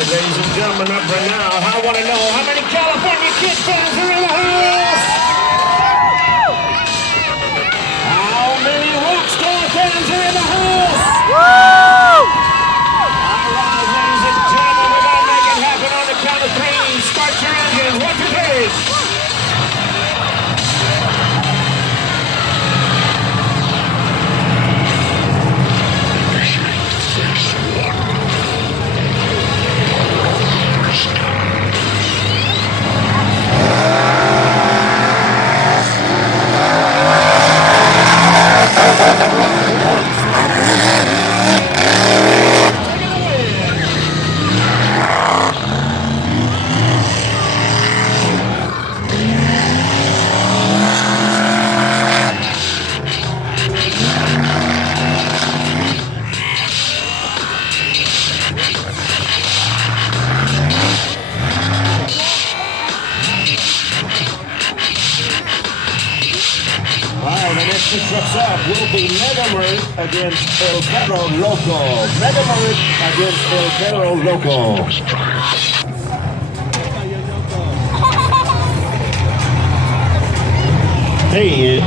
Ladies and gentlemen, up right now, I want to know how many California Kid fans are in the house? How many Rockstar fans are in the house? All right, ladies and gentlemen, we're going to make it happen on the count of three. Start your engines. 1, 2, 3. The next two trucks up will be Megamerc against El Perro Loco. Megamerc against El Perro Loco. Hey,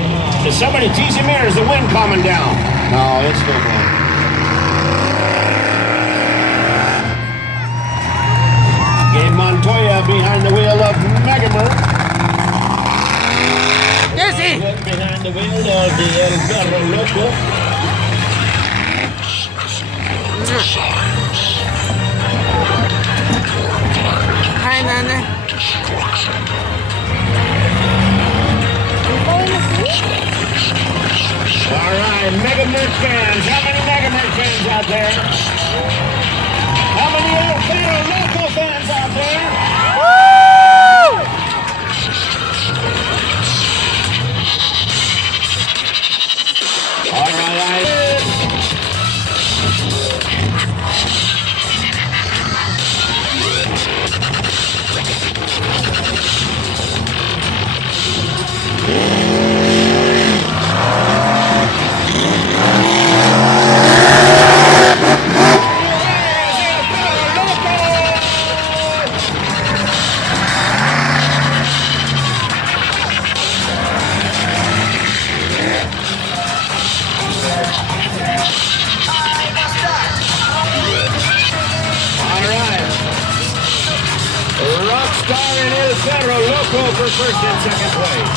is somebody teasing me or is the wind calming down? No, it's still blowing. Gabe Montoya behind the wheel of Megamerc. Behind the wheel of the El Perro Loco. Hi, Nana. All right, Megamerc fans. How many Megamerc fans out there? How many El Perro Loco fans out there? Woo! All right. Rockstar and El Perro Loco for first and second place.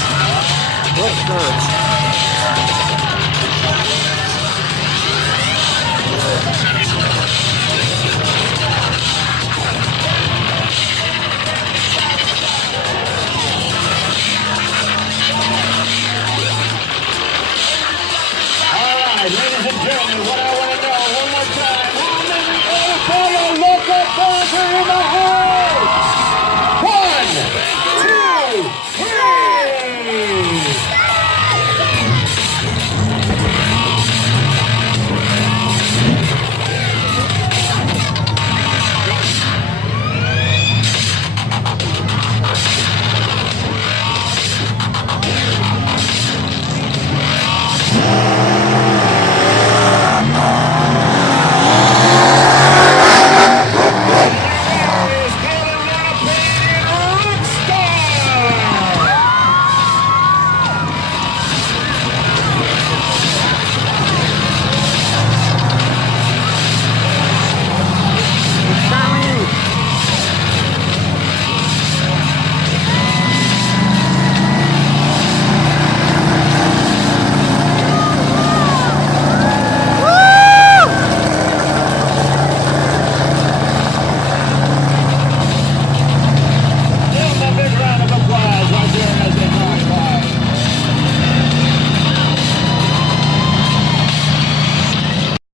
Rockstar.